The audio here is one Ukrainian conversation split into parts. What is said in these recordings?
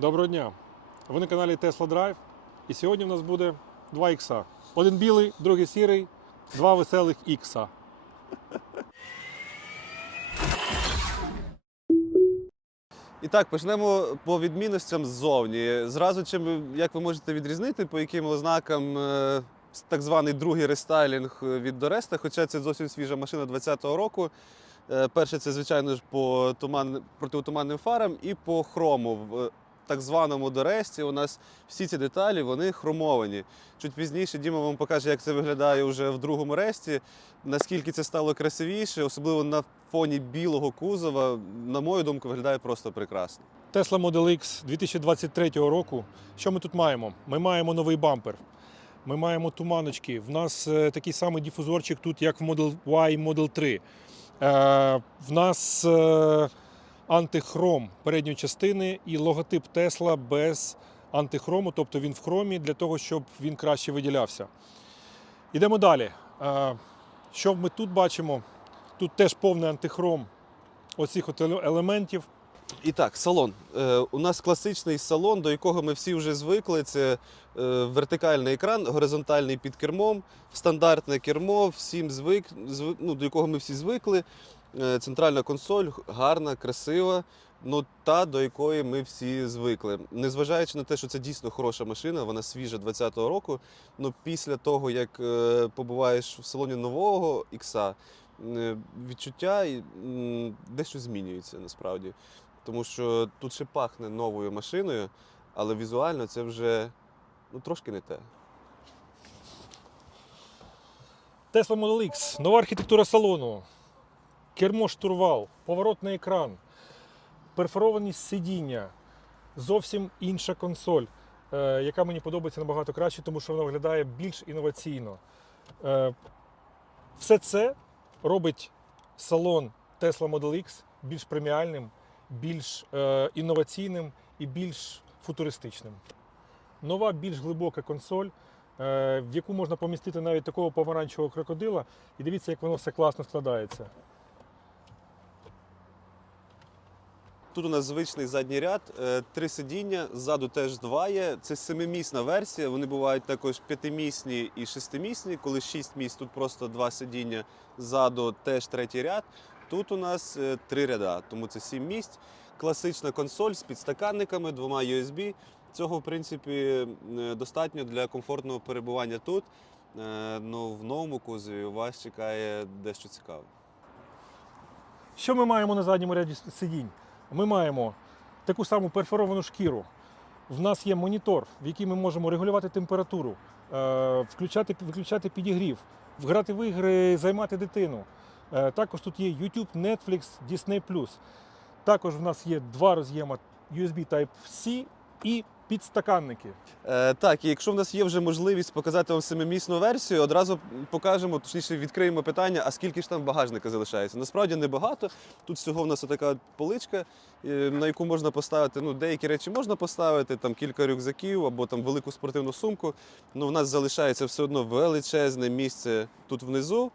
Доброго дня! Ви на каналі Tesla Drive. І сьогодні в нас буде два ікса. Один білий, другий сірий, два веселих ікса. І так, почнемо по відмінностям ззовні. Зразу, чим, як ви можете відрізнити, по яким ознакам е, так званий другий рестайлінг від Дореста, хоча це зовсім свіжа машина 20-го року. Е, Перше, це, звичайно ж, по туман, протитуманним фарам і по хрому. Так званому Доресті у нас всі ці деталі вони хромовані. Чуть пізніше Діма вам покаже, як це виглядає вже в другому ресті, наскільки це стало красивіше, особливо на фоні білого кузова, на мою думку, виглядає просто прекрасно. Tesla Model X 2023 року. Що ми тут маємо? Ми маємо новий бампер. Ми маємо туманочки. В нас е, такий самий дифузорчик тут, як в Model Y Model 3. Е, в нас е, антихром передньої частини і логотип Tesla без антихрому, тобто він в хромі для того, щоб він краще виділявся. Йдемо далі. Що ми тут бачимо? Тут теж повний антихром оцих от елементів. І так, салон. Е, у нас класичний салон, до якого ми всі вже звикли. Це е, вертикальний екран, горизонтальний під кермом, стандартне кермо, всім звик, зв- ну, до якого ми всі звикли. Е, центральна консоль гарна, красива. Ну, та, до якої ми всі звикли. Незважаючи на те, що це дійсно хороша машина, вона свіжа 20-го року. Ну, після того, як е, побуваєш в салоні нового ікса, е, відчуття дещо змінюється насправді. Тому що тут ще пахне новою машиною, але візуально це вже ну, трошки не те. Tesla Model X, нова архітектура салону, кермо штурвал, поворотний екран, перфоровані сидіння, зовсім інша консоль, е, яка мені подобається набагато краще, тому що вона виглядає більш інноваційно. Е, все це робить салон Tesla Model X більш преміальним, більш е, інноваційним і більш футуристичним. Нова, більш глибока консоль, в яку можна помістити навіть такого помаранчевого крокодила. І дивіться, як воно все класно складається. Тут у нас звичний задній ряд, е, три сидіння, ззаду теж два є. Це семимісна версія. Вони бувають також п'ятимісні і шестимісні. Коли шість місць, тут просто два сидіння, ззаду теж третій ряд. Тут у нас е, три ряда, тому це сім місць. Класична консоль з підстаканниками, двома USB. Цього, в принципі, е, достатньо для комфортного перебування тут. Ну, в новому кузові вас чекає дещо цікаве. Що ми маємо на задньому ряді сидінь? Ми маємо таку саму перфоровану шкіру. В нас є монітор, в який ми можемо регулювати температуру, е, включати, виключати підігрів, грати в ігри, займати дитину. Е, Також тут є YouTube, Netflix, Disney+. Також в нас є два роз'єма USB Type-C і підстаканники. Е, так, і якщо в нас є вже можливість показати вам семимісну версію, одразу покажемо, точніше відкриємо питання, а скільки ж там багажника залишається. Насправді небагато. Тут всього в нас така поличка, е, на яку можна поставити. Ну, деякі речі можна поставити, там кілька рюкзаків або там велику спортивну сумку. Ну, в нас залишається все одно величезне місце тут внизу.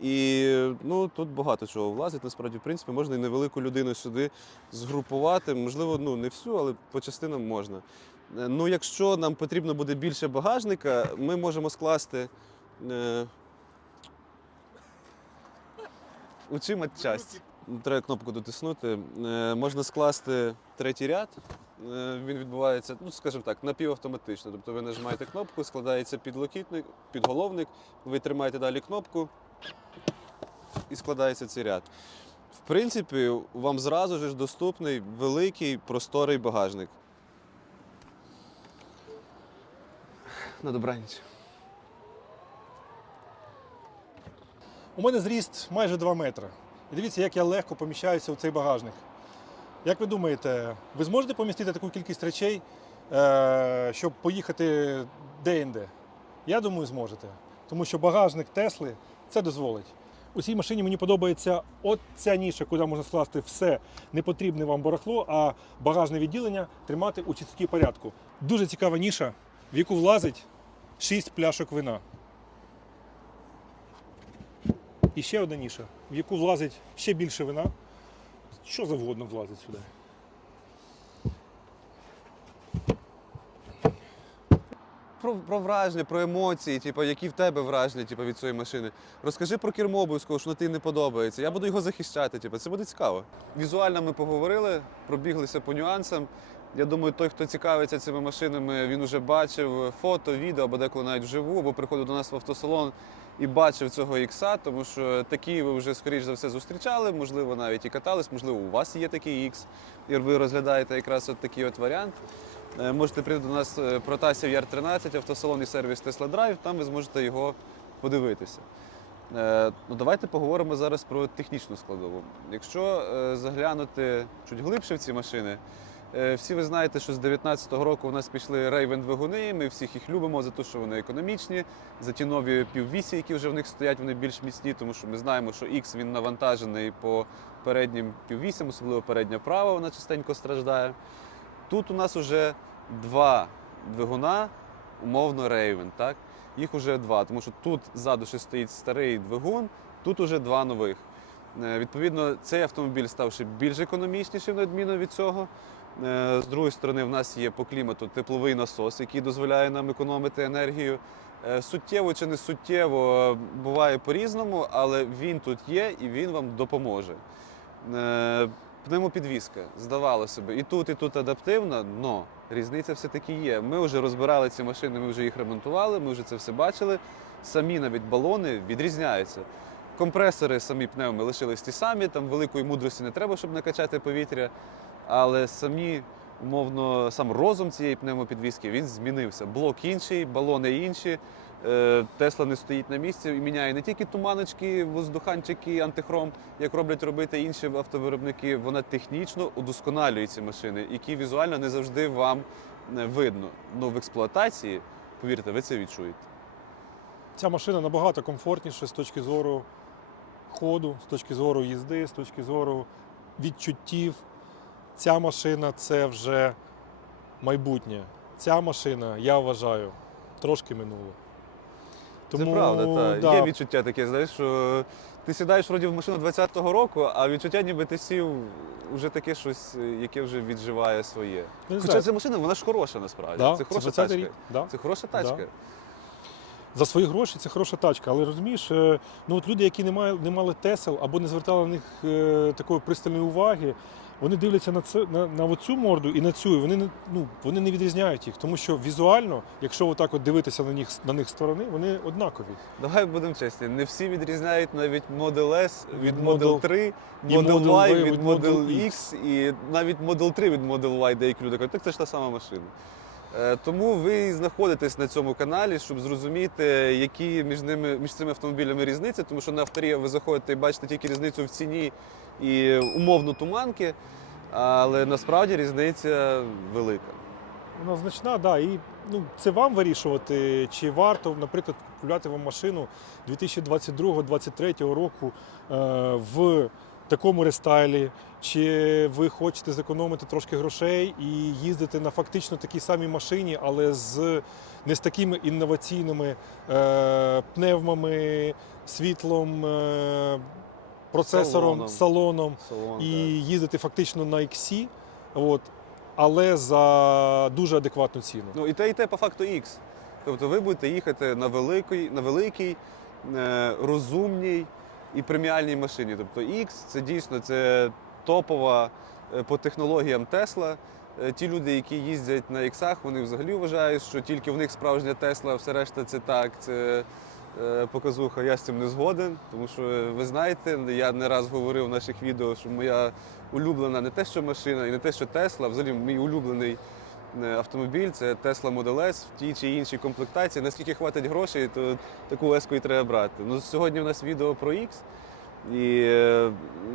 І ну, тут багато чого влазить. Насправді, в принципі, можна і невелику людину сюди згрупувати. Можливо, ну не всю, але по частинам можна. Е, Ну, якщо нам потрібно буде більше багажника, ми можемо скласти. Е... Учима часть. Треба кнопку дотиснути. Е, можна скласти третій ряд. Е, він відбувається, ну, скажімо так, напівавтоматично. Тобто ви нажимаєте кнопку, складається підлокітник, підголовник, ви тримаєте далі кнопку і складається цей ряд. В принципі, вам зразу ж доступний великий просторий багажник. На добраніч. У мене зріст майже 2 метри. І дивіться, як я легко поміщаюся у цей багажник. Як ви думаєте, ви зможете помістити таку кількість речей, е, щоб поїхати де-інде? Я думаю, зможете. Тому що багажник Тесли це дозволить. У цій машині мені подобається от ця ніша, куди можна скласти все непотрібне вам барахло, а багажне відділення тримати у чистій порядку. Дуже цікава ніша, в яку влазить 6 пляшок вина. І ще одна ніша, в яку влазить ще більше вина. Що завгодно влазить сюди. Про про враження, про емоції, типу, які в тебе враження типу, від цієї машини. Розкажи про кермо обов'язково, що тобі не подобається. Я буду його захищати. Типу. Це буде цікаво. Візуально ми поговорили, пробіглися по нюансам. Я думаю, той, хто цікавиться цими машинами, він вже бачив фото, відео або деколи навіть вживу, або приходив до нас в автосалон і бачив цього ікса, тому що такі ви вже, скоріш за все, зустрічали, можливо, навіть і катались, можливо, у вас є такий ікс, і ви розглядаєте якраз от такий от варіант. Е, Можете прийти до нас е, Протасів Яр 13, автосалон і сервіс Tesla Drive, там ви зможете його подивитися. Е, Ну, давайте поговоримо зараз про технічну складову. Якщо заглянути чуть глибше в ці машини, всі ви знаєте, що з 2019 року у нас пішли рейвен двигуни. Ми всіх їх любимо за те, що вони економічні, за ті нові піввісі, які вже в них стоять, вони більш міцні, тому що ми знаємо, що X він навантажений по переднім піввісям, особливо передня права, вона частенько страждає. Тут у нас вже два двигуна, умовно так? Їх уже два, тому що тут ззаду ще стоїть старий двигун, тут уже два нових. Е, Відповідно, цей автомобіль став ще більш економічнішим, на відміну від цього. Е, З другої сторони, в нас є по клімату тепловий насос, який дозволяє нам економити енергію. Е, Суттєво чи не суттєво буває по-різному, але він тут є і він вам допоможе. Е, Пневмопідвізка, здавалося б, і тут, і тут адаптивна, але різниця все-таки є. Ми вже розбирали ці машини, ми вже їх ремонтували, ми вже це все бачили. Самі навіть балони відрізняються. Компресори самі пневми лишились ті самі, там великої мудрості не треба, щоб накачати повітря. Але самі, умовно, сам розум цієї пневмопідвізки він змінився. Блок інший, балони інші. Е, Тесла не стоїть на місці і міняє не тільки туманочки, воздуханчики, антихром, як роблять робити інші автовиробники. Вона технічно удосконалює ці машини, які візуально не завжди вам е, видно. Ну в експлуатації, повірте, ви це відчуєте. Ця машина набагато комфортніша з точки зору ходу, з точки зору їзди, з точки зору відчуттів. Ця машина це вже майбутнє. Ця машина, я вважаю, трошки минуле. це правда, так. да, Є відчуття таке, знаєш, що ти сідаєш вроді в машину 20-го року, а відчуття, ніби ти сів вже таке щось, яке вже відживає своє. не Хоча знаю, ця машина, вона ж хороша насправді. да, це хороша 20-й тачка. рік. Да. Це хороша тачка. Да. За свої гроші це хороша тачка, але розумієш, е, ну от люди, які не мали, не мали тесел або не звертали на них е, такої пристальної уваги, вони дивляться на це на, на оцю морду і на цю, і вони не ну вони не відрізняють їх, тому що візуально, якщо отак от дивитися на них на них сторони, вони однакові. Давай будемо чесні, не всі відрізняють навіть Model S від Від Model Model 3, Model Model Y від від Model X, X і навіть Model 3 від Model Y, деякі люди кажуть, так це ж та сама машина. Е, Тому ви знаходитесь на цьому каналі, щоб зрозуміти, які між ними між цими автомобілями різниці, тому що на авторія ви заходите і бачите тільки різницю в ціні і умовно туманки, але насправді різниця велика. Вона значна, да, і ну, це вам вирішувати, чи варто, наприклад, купувати вам машину 2022-2023 року е, в такому рестайлі, чи ви хочете зекономити трошки грошей і їздити на фактично такій самій машині, але з не з такими інноваційними е, пневмами, світлом, е, процесором, Салоном. салоном Салон, і так. їздити фактично на XC, от, але за дуже адекватну ціну. Ну і те, і те по факту X. Тобто ви будете їхати на великій, на великій, е, розумній і преміальній машині. Тобто X це дійсно це топова е, по технологіям Тесла. Е, Ті люди, які їздять на X, вони взагалі вважають, що тільки в них справжня Тесла, все решта це так. Це е, показуха. Я з цим не згоден, тому що ви знаєте, я не раз говорив в наших відео, що моя улюблена не те, що машина, і не те, що Тесла, взагалі мій улюблений автомобіль це Tesla Model S в тій чи іншій комплектації. Наскільки хватить грошей, то таку S і треба брати. Ну, сьогодні в нас відео про X. І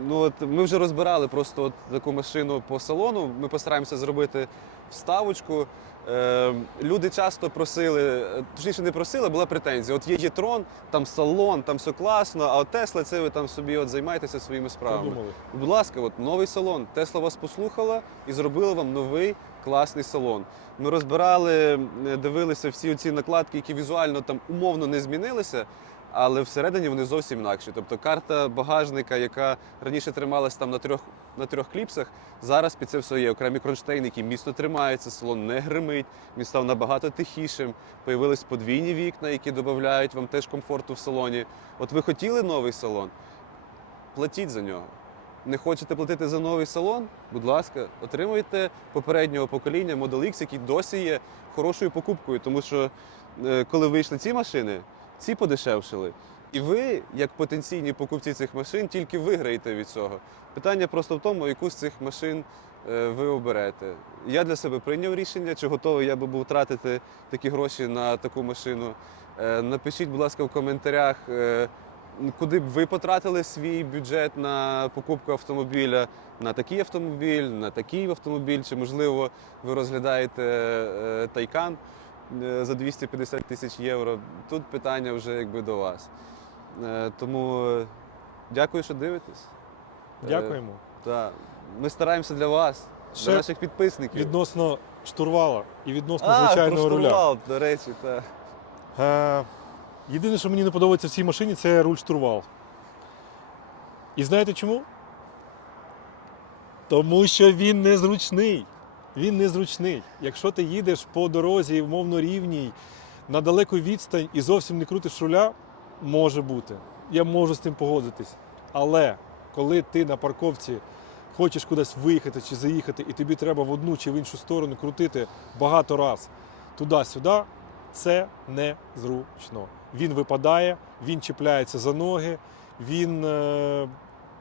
ну, от ми вже розбирали просто от таку машину по салону. Ми постараємося зробити вставочку. Е, люди часто просили, точніше не просили, була претензія. От є Єтрон, там салон, там все класно, а от Тесла це ви там собі от займаєтеся своїми справами. Подумали. Будь ласка, от новий салон. Тесла вас послухала і зробила вам новий класний салон. Ми розбирали, е, дивилися всі ці накладки, які візуально там умовно не змінилися. Але всередині вони зовсім інакші. Тобто карта багажника, яка раніше трималась там на трьох, на трьох кліпсах, зараз під це все є окремі кронштейни, які міцно тримаються, салон не гримить, він став набагато тихішим. Появились подвійні вікна, які додають вам теж комфорту в салоні. От ви хотіли новий салон? Платіть за нього. Не хочете платити за новий салон? Будь ласка, отримуйте попереднього покоління Model X, який досі є хорошою покупкою, тому що е, коли вийшли ці машини, ці подешевшили. І ви, як потенційні покупці цих машин, тільки виграєте від цього. Питання просто в тому, яку з цих машин е, ви оберете. Я для себе прийняв рішення, чи готовий я би був тратити такі гроші на таку машину. Е, Напишіть, будь ласка, в коментарях, е, куди б ви потратили свій бюджет на покупку автомобіля, на такий автомобіль, на такий автомобіль, чи можливо ви розглядаєте Тайкан за 250 тисяч євро. Тут питання вже якби до вас. Е, Тому е, дякую, що дивитесь. Е, Дякуємо. та, ми стараємося для вас, Ще для наших підписників. Відносно штурвала і відносно а, звичайного про руля. штурвал, до речі, так. Е, єдине, що мені не подобається в цій машині, це руль штурвал. І знаєте чому? Тому що він незручний. Він незручний. Якщо ти їдеш по дорозі, умовно рівній, на далеку відстань і зовсім не крутиш руля, може бути. Я можу з тим погодитись. Але коли ти на парковці хочеш кудись виїхати чи заїхати, і тобі треба в одну чи в іншу сторону крутити багато раз туди-сюди, це незручно. Він випадає, він чіпляється за ноги, він, е,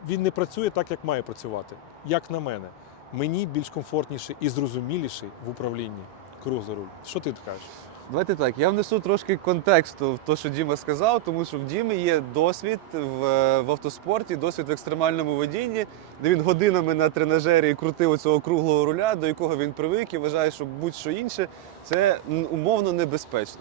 він не працює так, як має працювати. Як на мене, мені більш комфортніше і зрозуміліший в управлінні круглий руль. Що ти кажеш? Давайте так, я внесу трошки контексту в те, що Діма сказав, тому що в Дімі є досвід в, в автоспорті, досвід в екстремальному водінні, де він годинами на тренажері крутив цього круглого руля, до якого він привик і вважає, що будь-що інше це умовно небезпечно.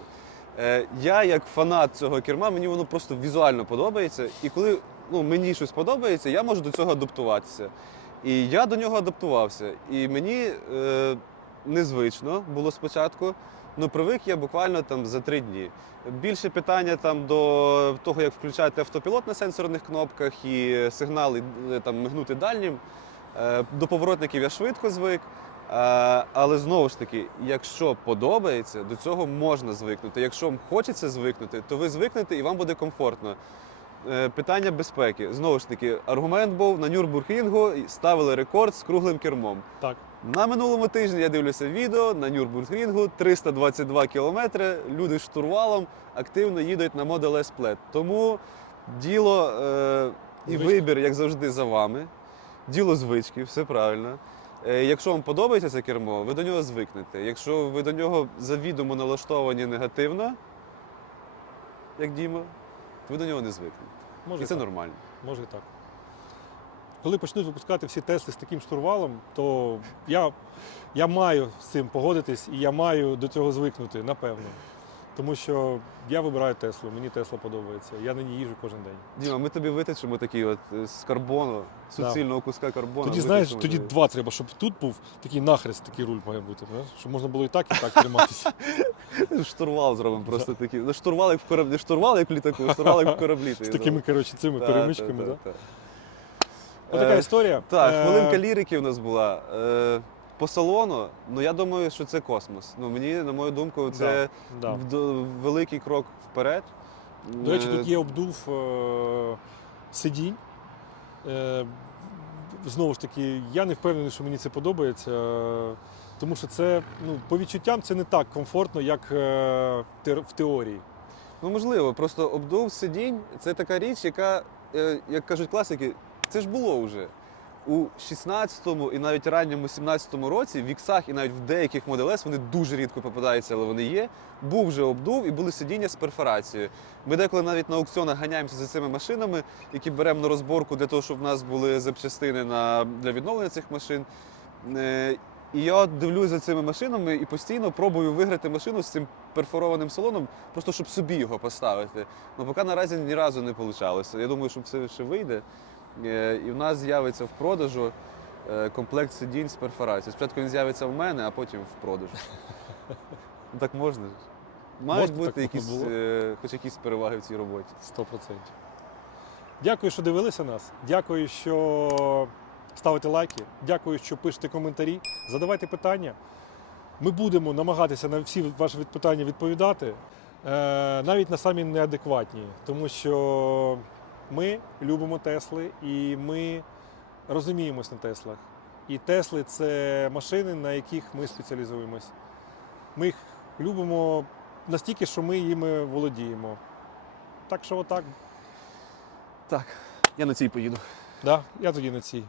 Е, я, як фанат цього керма, мені воно просто візуально подобається. І коли ну, мені щось подобається, я можу до цього адаптуватися. І я до нього адаптувався. І мені е, незвично було спочатку. Ну, привик я буквально там за три дні. Більше питання там до того, як включати автопілот на сенсорних кнопках і сигнали е, там мигнути дальнім. Е, До поворотників я швидко звик. Е, Але знову ж таки, якщо подобається, до цього можна звикнути. Якщо вам хочеться звикнути, то ви звикнете і вам буде комфортно. Е, Питання безпеки. Знову ж таки, аргумент був на Нюрбургінгу ставили рекорд з круглим кермом. Так. На минулому тижні я дивлюся відео на Нюрбургрінгу 322 кілометри. Люди з штурвалом активно їдуть на Model S Plaid. Тому діло е, і вибір, як завжди, за вами. Діло звички, все правильно. Е, якщо вам подобається це кермо, ви до нього звикнете. Якщо ви до нього завідомо налаштовані негативно, як Діма, ви до нього не звикнете. Може І це так. нормально. Може і так. Коли почнуть випускати всі Тесли з таким штурвалом, то я, я маю з цим погодитись і я маю до цього звикнути, напевно. Тому що я вибираю Теслу, мені Тесла подобається. Я на ній їжджу кожен день. Діма, ми тобі витечемо такий от е, з карбону, суцільного куска карбону. тоді знаєш, тоді тобі. два треба, щоб тут був такий нахрест, такий руль має бути. знаєш, Щоб можна було і так, і так триматися. Штурвал зробимо просто такий. Ну, штурвал як в кораблі. Штурвал як в літаку, штурвал як в кораблі. З такими, коротше, цими перемичками. Так? Отака Е, історія. Так, Е, хвилинка лірики в нас була. Е, По салону, ну я думаю, що це космос. Ну мені, на мою думку, це Да. вд- великий крок вперед. До речі, Е, тут є обдув е, сидінь. Е, знову ж таки, я не впевнений, що мені це подобається, е, тому що це, ну, по відчуттям, це не так комфортно, як е, в теорії. Ну можливо, просто обдув сидінь це така річ, яка, е, як кажуть класики, це ж було вже. У 16-му і навіть ранньому 17-му році в іксах і навіть в деяких S вони дуже рідко попадаються, але вони є. Був вже обдув і були сидіння з перфорацією. Ми деколи навіть на аукціонах ганяємося за цими машинами, які беремо на розборку для того, щоб в нас були запчастини на, для відновлення цих машин. Е, І я дивлюсь за цими машинами і постійно пробую виграти машину з цим перфорованим салоном, просто щоб собі його поставити. Ну поки наразі ні разу не вийшло. Я думаю, що це ще вийде. Е, І в нас з'явиться в продажу е, комплект сидінь з перфорацією. Спочатку він з'явиться в мене, а потім в продажу. Ну, Так можна ж. Мають Можна бути якісь, е, хоч якісь переваги в цій роботі. 100%. Дякую, що дивилися нас. Дякую, що ставите лайки. Дякую, що пишете коментарі. Задавайте питання. Ми будемо намагатися на всі ваші питання відповідати, е, навіть на самі неадекватні, тому що ми любимо Тесли і ми розуміємось на Теслах. І Тесли це машини, на яких ми спеціалізуємось. Ми їх любимо настільки, що ми їми володіємо. Так що отак. Так, я на цій поїду. Да, я тоді на цій.